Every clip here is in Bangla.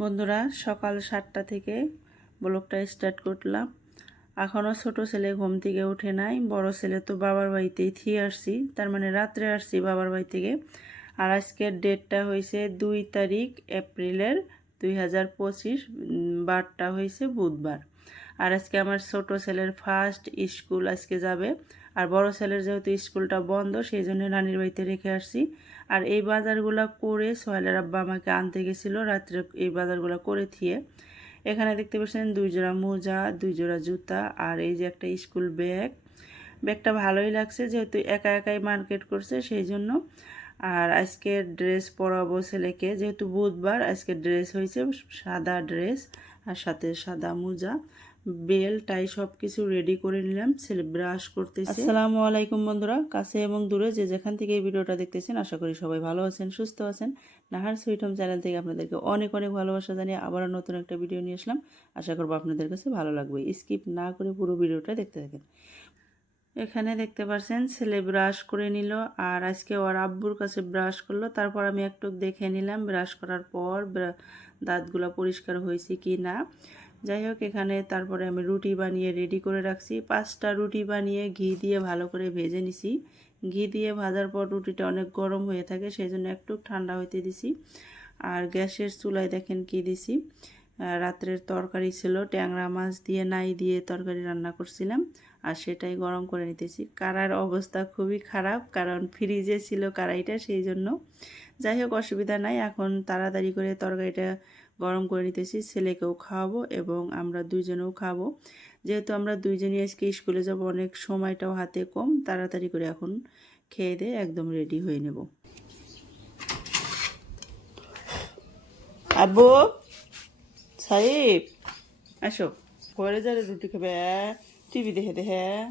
বন্ধুরা সকাল সাতটা থেকে ব্লগটা স্টার্ট করলাম এখনও ছোটো ছেলে ঘুম থেকে উঠে নাই বড় ছেলে তো বাবার বাড়িতেই থিয়ে আসছি তার মানে রাত্রে আসছি বাবার বাড়ি থেকে আর আজকের ডেটটা হয়েছে দুই তারিখ এপ্রিলের দুই হাজার পঁচিশ বারটা হয়েছে বুধবার আর আজকে আমার ছোট ছেলের ফার্স্ট স্কুল আজকে যাবে আর বড় ছেলের যেহেতু স্কুলটা বন্ধ সেই জন্য নানির বাড়িতে রেখে আসছি আর এই বাজারগুলো করে সোহেলের আব্বা আমাকে আনতে গেছিলো রাত্রে এই বাজারগুলো করে থিয়ে এখানে দেখতে পাচ্ছেন দুই জোড়া মোজা দুই জোড়া জুতা আর এই যে একটা স্কুল ব্যাগ ব্যাগটা ভালোই লাগছে যেহেতু একা একাই মার্কেট করছে সেই জন্য আর আজকে ড্রেস পরাবো ছেলেকে যেহেতু বুধবার আজকে ড্রেস হয়েছে সাদা ড্রেস আর সাথে সাদা মোজা বেল টাই সব কিছু রেডি করে নিলাম ছেলে ব্রাশ করতে আসসালামু আলাইকুম বন্ধুরা কাছে এবং দূরে যে যেখান থেকে এই ভিডিওটা দেখতেছেন আশা করি সবাই ভালো আছেন সুস্থ আছেন নাহার সুইট হোম চ্যানেল থেকে আপনাদেরকে অনেক অনেক ভালোবাসা জানিয়ে আবারও নতুন একটা ভিডিও নিয়ে আসলাম আশা করবো আপনাদের কাছে ভালো লাগবে স্কিপ না করে পুরো ভিডিওটা দেখতে থাকেন এখানে দেখতে পাচ্ছেন ছেলে ব্রাশ করে নিল আর আজকে ওর আব্বুর কাছে ব্রাশ করলো তারপর আমি একটু দেখে নিলাম ব্রাশ করার পর দাঁতগুলো পরিষ্কার হয়েছে কি না যাই হোক এখানে তারপরে আমি রুটি বানিয়ে রেডি করে রাখছি পাঁচটা রুটি বানিয়ে ঘি দিয়ে ভালো করে ভেজে নিছি ঘি দিয়ে ভাজার পর রুটিটা অনেক গরম হয়ে থাকে সেই জন্য একটু ঠান্ডা হইতে দিছি আর গ্যাসের চুলায় দেখেন কি দিছি রাত্রের তরকারি ছিল ট্যাংরা মাছ দিয়ে নাই দিয়ে তরকারি রান্না করছিলাম আর সেটাই গরম করে নিতেছি কারার অবস্থা খুবই খারাপ কারণ ফ্রিজে ছিল কারাইটা সেই জন্য যাই হোক অসুবিধা নাই এখন তাড়াতাড়ি করে তরকারিটা গরম করে নিতেছি ছেলেকেও খাওয়াবো এবং আমরা দুইজনেও খাবো যেহেতু আমরা দুইজনই আজকে স্কুলে যাব অনেক সময়টাও হাতে কম তাড়াতাড়ি করে এখন খেয়ে দিয়ে একদম রেডি হয়ে নেব আবু সাহেব আসো ঘরে যারে রুটি খাবে হ্যাঁ? টিভি দেখে দেখে হ্যাঁ?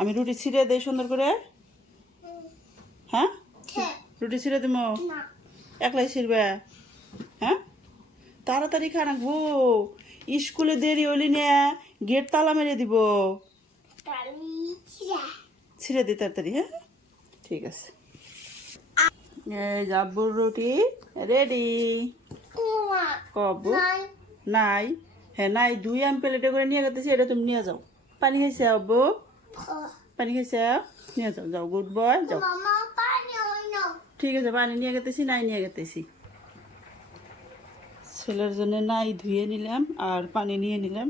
আমি রুটি ছিঁড়ে দিই সুন্দর করে হ্যাঁ? হ্যাঁ রুটি ছিঁড়ে দেবো একলাই ছিঁড়বে হ্যাঁ তাড়াতাড়ি খানা গো স্কুলে দেরি হলি না গেট তালা মেরে দিব ছিঁড়ে দে তাড়াতাড়ি হ্যাঁ ঠিক আছে এই জাব্বুর রুটি রেডি কব নাই হ্যাঁ নাই দুই আম প্লেটে করে নিয়ে গেতেছি এটা তুমি নিয়ে যাও পানি খাইছে আব্বু পানি খাইছে নিয়ে যাও যাও গুড বয় যাও ঠিক আছে পানি নিয়ে গেতেছি নাই নিয়ে গেতেছি ছেলের জন্য নাই ধুয়ে নিলাম আর পানি নিয়ে নিলাম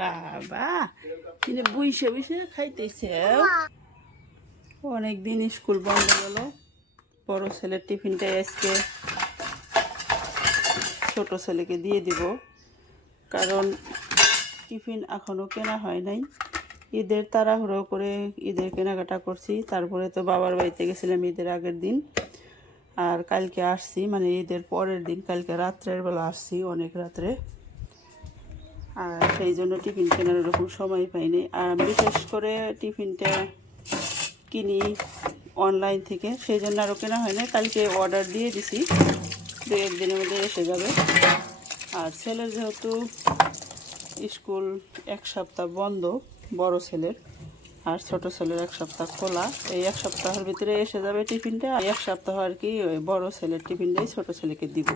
বাবা কিন্তু বুইসে বুইসে খাইতেছে অনেকদিন স্কুল বন্ধ গেল বড় ছেলের টিফিনটাই আজকে ছোট ছেলেকে দিয়ে দিব কারণ টিফিন এখনও কেনা হয় নাই ঈদের তাড়াহুড়ো করে ঈদের কেনাকাটা করছি তারপরে তো বাবার বাড়িতে গেছিলাম ঈদের আগের দিন আর কালকে আসছি মানে ঈদের পরের দিন কালকে রাত্রের বেলা আসছি অনেক রাত্রে আর সেই জন্য টিফিন কেনার ওরকম সময় পাইনি আর বিশেষ করে টিফিনটা কিনি অনলাইন থেকে সেই জন্য আরও কেনা হয় না কালকে অর্ডার দিয়ে দিছি দু একদিনের মধ্যে এসে যাবে আর ছেলের যেহেতু স্কুল এক সপ্তাহ বন্ধ বড় ছেলের আর ছোট ছেলের এক সপ্তাহ খোলা এই এক সপ্তাহের ভিতরে এসে যাবে টিফিনটা আর এক সপ্তাহ আর কি ওই বড় ছেলের টিফিনটাই ছোটো ছেলেকে দিব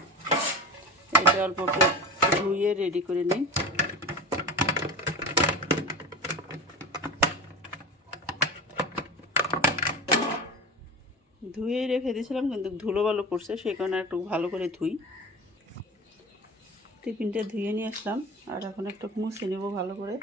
এটা অল্প ধুয়ে রেডি করে নিই ধুয়ে রেখে দিয়েছিলাম কিন্তু ধুলো ভালো পড়ছে সেই কারণে একটু ভালো করে ধুই টিফিনটা ধুয়ে নিয়ে আসলাম আর এখন একটু মুছে নেবো ভালো করে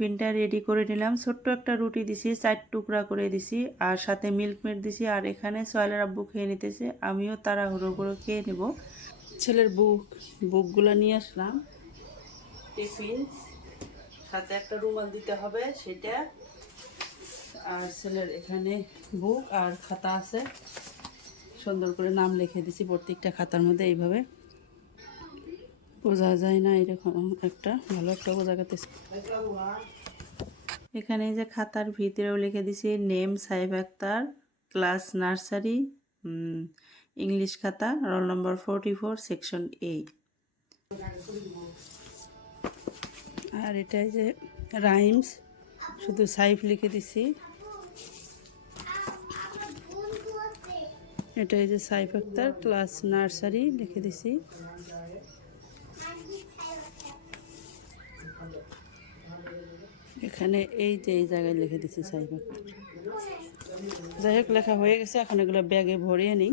টিফিনটা রেডি করে নিলাম ছোট্ট একটা রুটি দিছি চার টুকরা করে দিছি আর সাথে মিল্কমেড দিছি আর এখানে সয়ালের আব্বু খেয়ে নিতেছে আমিও তাড়াহুড়ো করে খেয়ে নেব ছেলের বুক বুকগুলো নিয়ে আসলাম টিফিন সাথে একটা রুমাল দিতে হবে সেটা আর ছেলের এখানে বুক আর খাতা আছে সুন্দর করে নাম লিখে দিছি প্রত্যেকটা খাতার মধ্যে এইভাবে বোঝা যায় না এরকম একটা ভালো একটা বোঝা গেতেছে এখানে যে খাতার ভিতরেও লিখে দিছি name Saheb Akter class nursery English খাতা roll number forty four section A আর এটা যে রাইমস শুধু সাইফ লিখে দিছি এটা এই যে সাইফ আক্তার ক্লাস নার্সারি লিখে দিছি এখানে এই যে এই জায়গায় লিখে দিচ্ছি সাইবাত্তর যাই হোক লেখা হয়ে গেছে এখন এগুলো ব্যাগে ভরিয়ে নিই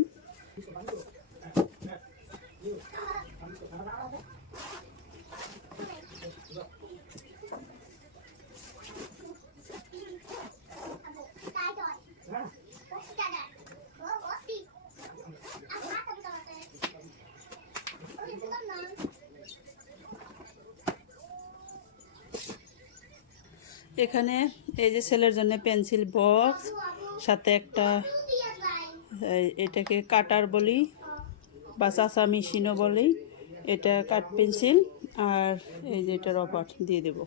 এখানে এই যে ছেলের জন্য পেন্সিল বক্স সাথে একটা এটাকে কাটার বলি বা চাষা মেশিনও বলি এটা কাট পেন্সিল আর এই যে এটা রবার দিয়ে দেবো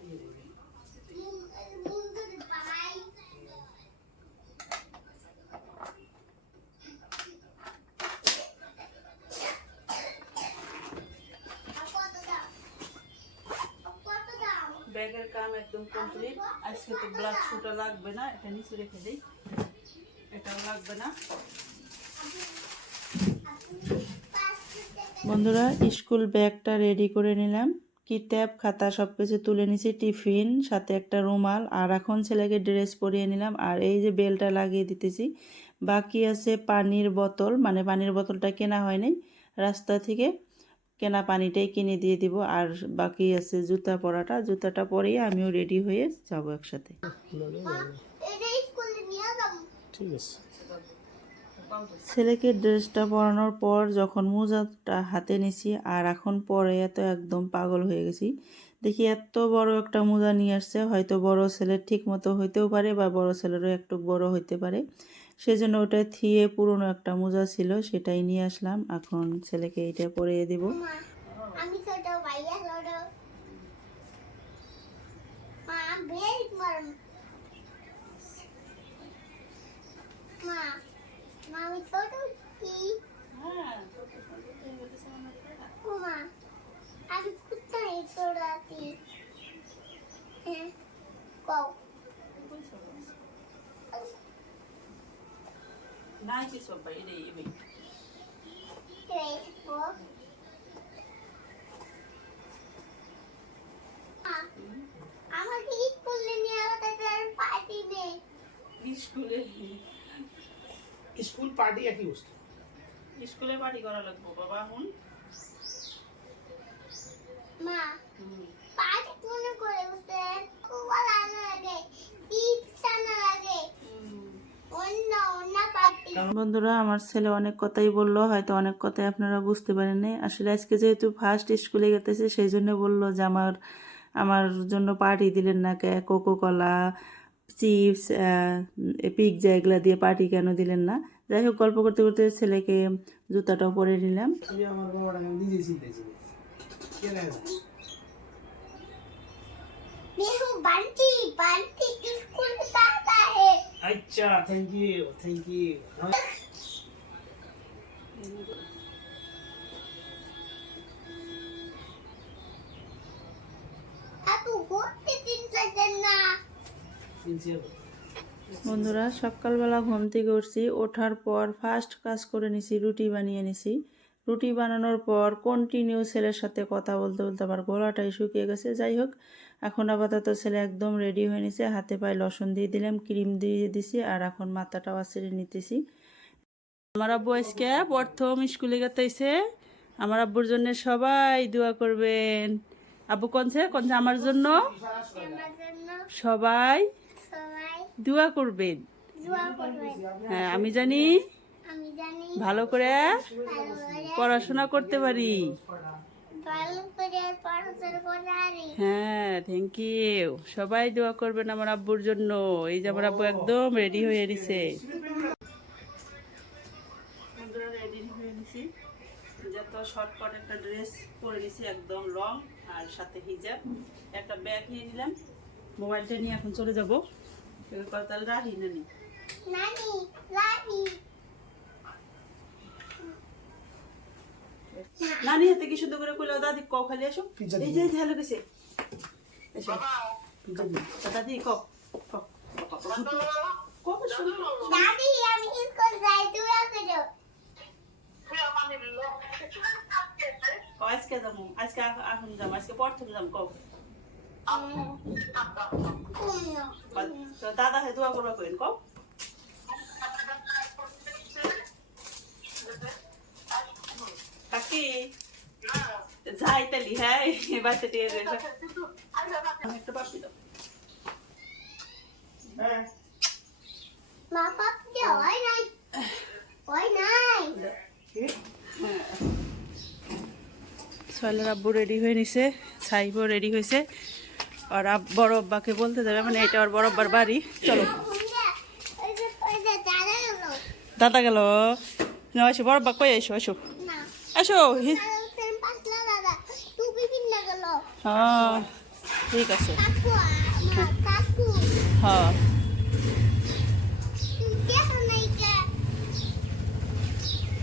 ওটা লাগবে না এটা নিচে রেখে দিই এটাও লাগবে না বন্ধুরা স্কুল ব্যাগটা রেডি করে নিলাম কি ট্যাব খাতা সব কিছু তুলে নিছি টিফিন সাথে একটা রুমাল আর এখন ছেলেকে ড্রেস পরিয়ে নিলাম আর এই যে বেলটা লাগিয়ে দিতেছি বাকি আছে পানির বোতল মানে পানির বোতলটা কেনা হয়নি রাস্তা থেকে কেনা পানিটাই কিনে দিয়ে দিব আর বাকি আছে জুতা পরাটা জুতাটা পরেই আমিও রেডি হয়ে যাব একসাথে ছেলেকে ড্রেসটা পরানোর পর যখন মোজাটা হাতে নিছি আর এখন পরে এত একদম পাগল হয়ে গেছি দেখি এত বড় একটা মোজা নিয়ে আসছে হয়তো বড় ছেলের ঠিক মতো হইতেও পারে বা বড় ছেলেরও একটু বড় হইতে পারে সেজন্য ওটা থিয়ে পুরনো একটা মোজা ছিল সেটাই নিয়ে আসলাম এখন ছেলেকে এটা পরিয়ে দেব আমি Nike sopa ile ibe. Facebook. আমাকে স্কুলে নিয়ে তাদের পার্টি নেই স্কুলে স্কুল পার্টি একই বস্তু স্কুলে পার্টি করা লাগবে বাবা হুন মা বন্ধুরা আমার ছেলে অনেক কথাই বললো হয়তো অনেক কথাই আপনারা বুঝতে পারেননি আসলে আজকে যেহেতু ফার্স্ট স্কুলে গেতেছে সেই জন্য বললো যে আমার আমার জন্য পার্টি দিলেন না কে কোকো কলা চিপস পিৎজা এগুলো দিয়ে পার্টি কেন দিলেন না যাই হোক গল্প করতে করতে ছেলেকে জুতাটাও পরে নিলাম বান্টি বান্টি স্কুল আচ্ছা থ্যাংক ইউ থ্যাংক ইউ বন্ধুরা সকালবেলা ঘুম থেকে উঠছি ওঠার পর ফার্স্ট কাজ করে নিছি রুটি বানিয়ে নিছি রুটি বানানোর পর কন্টিনিউ ছেলের সাথে কথা বলতে বলতে আবার গলাটাই শুকিয়ে গেছে যাই হোক এখন আপাতত ছেলে একদম রেডি হয়ে নিছে হাতে পায়ে লসুন দিয়ে দিলাম ক্রিম দিয়ে দিছি আর এখন মাথাটাও আসলে নিতেছি আমার আব্বু আজকে প্রথম স্কুলে গেতেছে আমার আব্বুর জন্য সবাই দোয়া করবেন আব্বু কনছে কনছে আমার জন্য সবাই দোয়া করবেন হ্যাঁ আমি জানি ভালো করে পড়াশোনা করতে পারি হ্যাঁ থ্যাংক ইউ সবাই দোয়া করবেন আমার আব্বুর জন্য এই যে আমার আব্বু একদম রেডি হয়ে নিছে যত শর্টকাট একটা ড্রেস পরে নিছি একদম লং আর সাথে হিজাব একটা ব্যাগ নিয়ে নিলাম মোবাইলটা নিয়ে এখন চলে যাবো কথা রাহি নানি নানি রাহি হাতে নানি হাতে কি সুন্দর করে কইলো দাদি ক খালি আসো এই যে হ্যালো গেছে দাদি ক আজকে যাবো আজকে আজকে প্রথম যাবো কব দাদা হে দোয়া করবা কইন কব যাই হ্যাঁ বাচ্চা টিয়ে আমি একটু পাপি মা পাপি হয় নাই হয় নাই আব্বু রেডি হয়ে নিছে সাইব রেডি হয়েছে আর বড় আব্বাকে বলতে যাবে মানে এটা ওর বড় আব্বার বাড়ি চলো দাদা গেল বড় আব্বা কই আইসো আসো আসো হ্যাঁ ঠিক আছে হ্যাঁ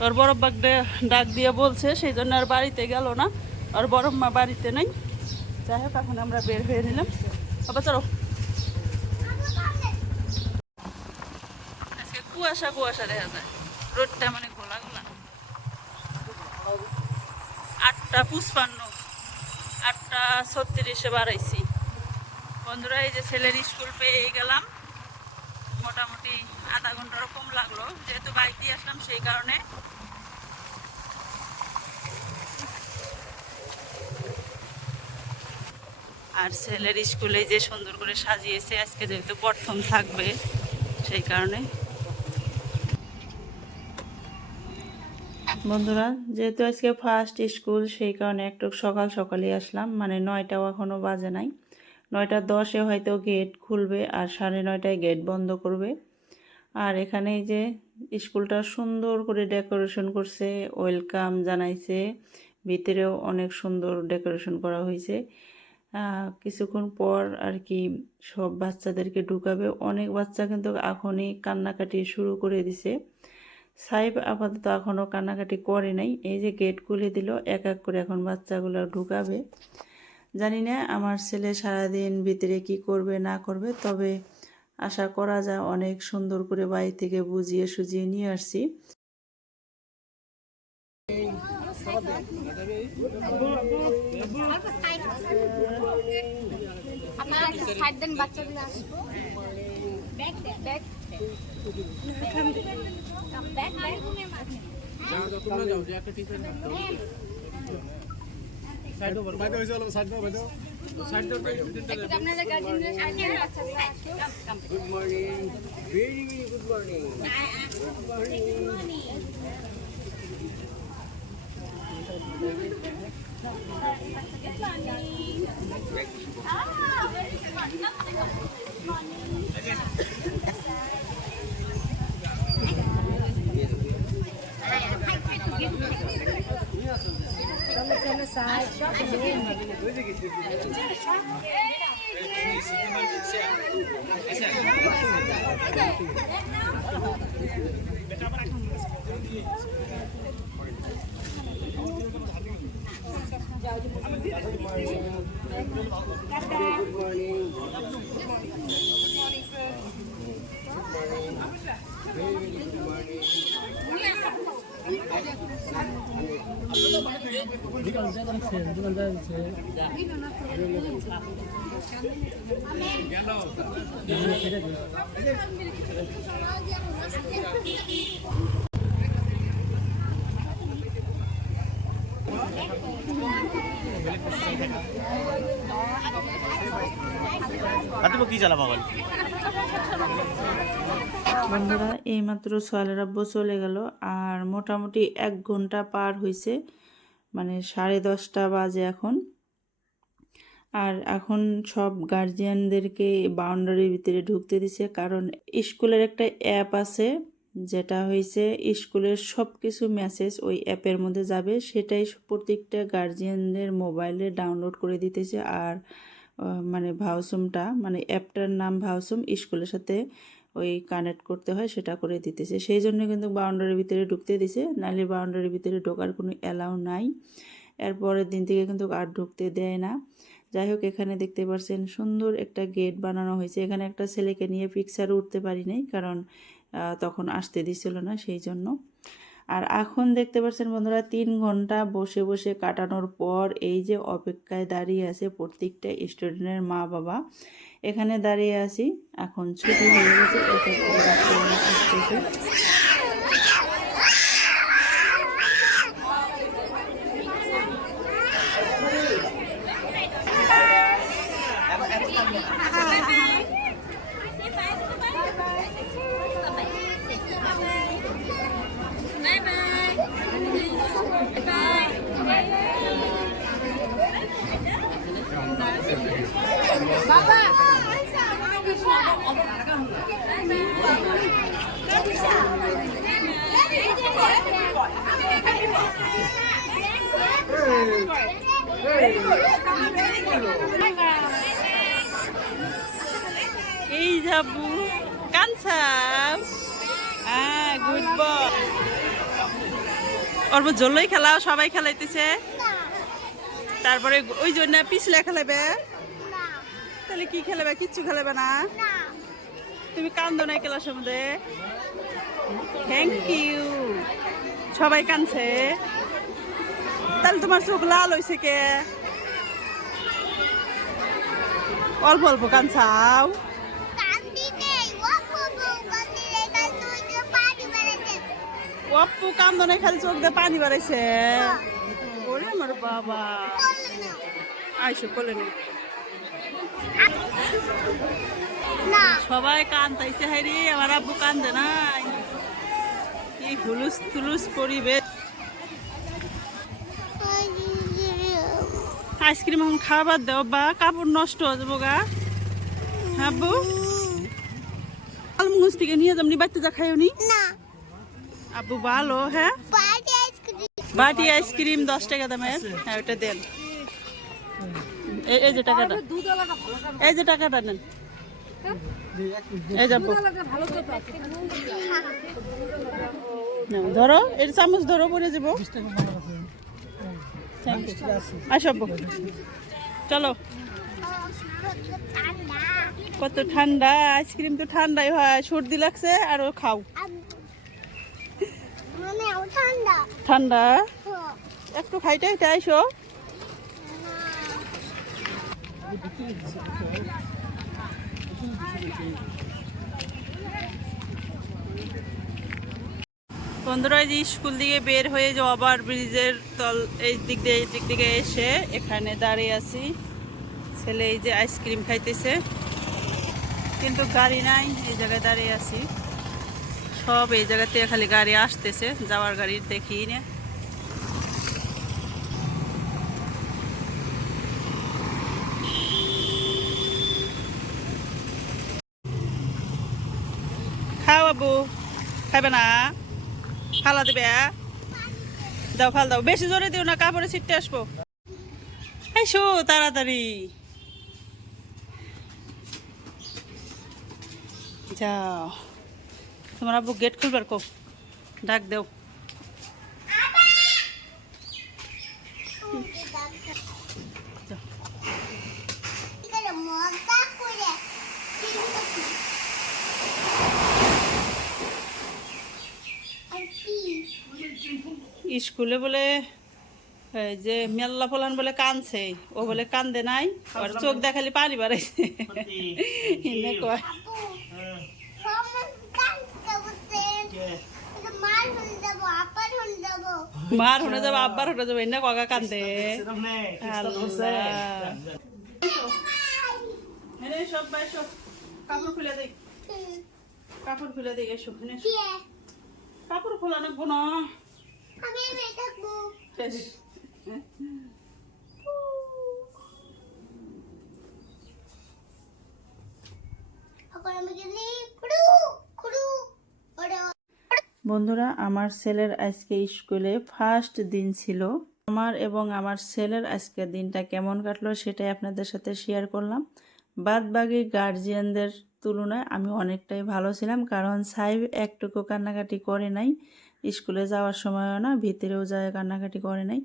ওর বরফবাগ ডাক দিয়ে বলছে সেই জন্য আর বাড়িতে গেল না আর বরফ মা বাড়িতে নেই যাই হোক এখন আমরা বের হয়ে নিলাম আবার চলো কুয়াশা কুয়াশা দেখা যায় রোডটা মানে একটা পুষ্পান্ন আটটা ছত্রিশে বাড়াইছি বন্ধুরা এই যে ছেলের স্কুল পেয়ে গেলাম মোটামুটি আধা ঘন্টা রকম লাগলো যেহেতু বাইক দিয়ে আসলাম সেই কারণে আর ছেলের স্কুলে যে সুন্দর করে সাজিয়েছে আজকে যেহেতু প্রথম থাকবে সেই কারণে বন্ধুরা যেহেতু আজকে ফার্স্ট স্কুল সেই কারণে একটু সকাল সকালে আসলাম মানে নয়টাও এখনও বাজে নাই নয়টা দশে হয়তো গেট খুলবে আর সাড়ে নয়টায় গেট বন্ধ করবে আর এখানে যে স্কুলটা সুন্দর করে ডেকোরেশন করছে ওয়েলকাম জানাইছে ভিতরেও অনেক সুন্দর ডেকোরেশন করা হয়েছে কিছুক্ষণ পর আর কি সব বাচ্চাদেরকে ঢুকাবে অনেক বাচ্চা কিন্তু এখনই কান্নাকাটি শুরু করে দিছে সাহেব আপাতত এখনও কান্নাকাটি করে নাই এই যে গেট খুলে দিল এক এক করে এখন বাচ্চাগুলো ঢুকাবে জানি না আমার ছেলে সারাদিন ভিতরে কি করবে না করবে তবে আশা করা যায় অনেক সুন্দর করে বাড়ি থেকে বুঝিয়ে সুজিয়ে নিয়ে আসছি bag Good morning. Very, very good morning. Good morning. হাতে বন্ধুরা এইমাত্র সোয়ালের আব্বু চলে গেল আর মোটামুটি এক ঘন্টা পার হয়েছে মানে সাড়ে দশটা বাজে এখন আর এখন সব গার্জিয়ানদেরকে বাউন্ডারির ভিতরে ঢুকতে দিছে কারণ স্কুলের একটা অ্যাপ আছে যেটা হয়েছে স্কুলের সব কিছু মেসেজ ওই অ্যাপের মধ্যে যাবে সেটাই প্রত্যেকটা গার্জিয়ানদের মোবাইলে ডাউনলোড করে দিতেছে আর মানে ভাউসুমটা মানে অ্যাপটার নাম ভাউসুম স্কুলের সাথে ওই কানেক্ট করতে হয় সেটা করে দিতেছে সেই জন্য কিন্তু বাউন্ডারির ভিতরে ঢুকতে দিছে নাহলে বাউন্ডারির ভিতরে ঢোকার কোনো অ্যালাউ নাই এরপরের দিন থেকে কিন্তু আর ঢুকতে দেয় না যাই হোক এখানে দেখতে পাচ্ছেন সুন্দর একটা গেট বানানো হয়েছে এখানে একটা ছেলেকে নিয়ে পিকচার উঠতে পারি নাই কারণ তখন আসতে দিছিল না সেই জন্য আর এখন দেখতে পাচ্ছেন বন্ধুরা তিন ঘন্টা বসে বসে কাটানোর পর এই যে অপেক্ষায় দাঁড়িয়ে আছে প্রত্যেকটা স্টুডেন্টের মা বাবা এখানে দাঁড়িয়ে আছি এখন ছুটি হয়ে গেছে এই যাবু কানসাম হ্যাঁ বল অর্ব জলই খেলাও সবাই খেলাইতেছে তারপরে ওই জন্য পিছলে খেলাবে তাহলে কি খেলাবে কিচ্ছু খেলাবে না তুমি কান্দো নাই খেলার সম্বন্ধে থ্যাংক ইউ সবাই কানছে তাহলে তোমার চোখ লাল হয়েছে কে অল্প অল্প কান চাও অপ্পু কান্দনে খালি চোখ দিয়ে পানি বাড়াইছে ওরে আমার বাবা আইসো কোলে সবাই কান্দাইছে হাই আমার আব্বু কান্দে নাই কি হুলুস তুলুস পরিবেশ আইসক্রিম এখন খাবার দাও বা কাপড় নষ্ট হয়ে যাবো গা হাবু আলমগঞ্জ থেকে নিয়ে যাবনি বাড়িতে যা খাইও নি আব্বু ভালো হ্যাঁ বাটি আইসক্রিম দশ টাকা দামের হ্যাঁ ওটা দেন এই যে টাকাটা এই যে টাকাটা নেন ধরো এর চামচ ধরো পরে যাবো আসব চলো কত ঠান্ডা আইসক্রিম তো ঠান্ডাই হয় সর্দি লাগছে আর ও খাও ঠান্ডা হ্যাঁ। একটু খাইটাই তাই সব বন্ধুরা এই স্কুল দিকে বের হয়ে যে ওভার ব্রিজের তল এই দিক দিয়ে এই দিক দিকে এসে এখানে দাঁড়িয়ে আছি ছেলে এই যে আইসক্রিম খাইতেছে কিন্তু গাড়ি নাই এই জায়গায় দাঁড়িয়ে আছি সব এই জায়গাতে খালি গাড়ি আসতেছে যাওয়ার গাড়ি দেখি না খাওয়াবো খাবে না ফালা দেবে হ্যাঁ? দাও ফাল দাও বেশি জোরে দিও না কাপড়ে ছিটতে আসবো এসো তাড়াতাড়ি যাও তোমার আব্বু গেট খুলবার কো ডাক দেও যাও স্কুলে বলে যে মেল্লা ফলান বলে কানছে ও বলে কান্দে নাই আর চোখ দেখালি পানি বাড়াইছে কয় মার হনে যাবো আব্বার হনে যাবো এনে কগা কান্দে কাপড় খুলে দেখ কাপড় খুলে দেখ এসো কাপড় খোলা নেবো না আমি থাকবো বন্ধুরা আমার ছেলের আজকে স্কুলে ফার্স্ট দিন ছিল আমার এবং আমার ছেলের আজকে দিনটা কেমন কাটলো সেটাই আপনাদের সাথে শেয়ার করলাম বাদ বাকি গার্জিয়ানদের তুলনায় আমি অনেকটাই ভালো ছিলাম কারণ সাহেব একটুকু কান্নাকাটি করে নাই স্কুলে যাওয়ার সময়ও না ভিতরেও যায় কান্নাকাটি করে নাই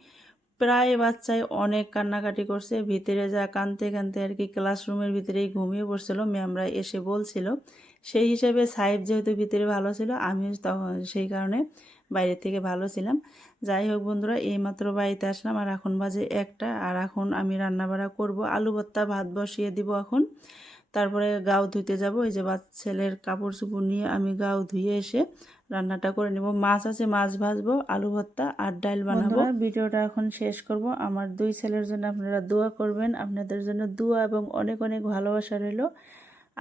প্রায় বাচ্চাই অনেক কান্নাকাটি করছে ভিতরে যা কানতে কানতে আর কি ক্লাসরুমের ভিতরেই ঘুমিয়ে পড়ছিল ম্যামরা এসে বলছিল সেই হিসেবে সাহেব যেহেতু ভিতরে ভালো ছিল আমিও তখন সেই কারণে বাইরে থেকে ভালো ছিলাম যাই হোক বন্ধুরা এইমাত্র বাড়িতে আসলাম আর এখন বাজে একটা আর এখন আমি রান্নাবাড়া করব আলু ভত্তা ভাত বসিয়ে দিব এখন তারপরে গাও ধুইতে যাব এই যে বাচ্চা ছেলের কাপড় চুপড় নিয়ে আমি গাও ধুয়ে এসে রান্নাটা করে নেব মাছ আছে মাছ ভাজবো আলু ভর্তা আর ডাল বানাবো ভিডিওটা এখন শেষ করব আমার দুই ছেলের জন্য আপনারা দোয়া করবেন আপনাদের জন্য দোয়া এবং অনেক অনেক ভালোবাসা রইল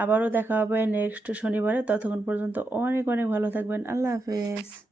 আবারও দেখা হবে নেক্সট শনিবারে ততক্ষণ পর্যন্ত অনেক অনেক ভালো থাকবেন আল্লাহ হাফেজ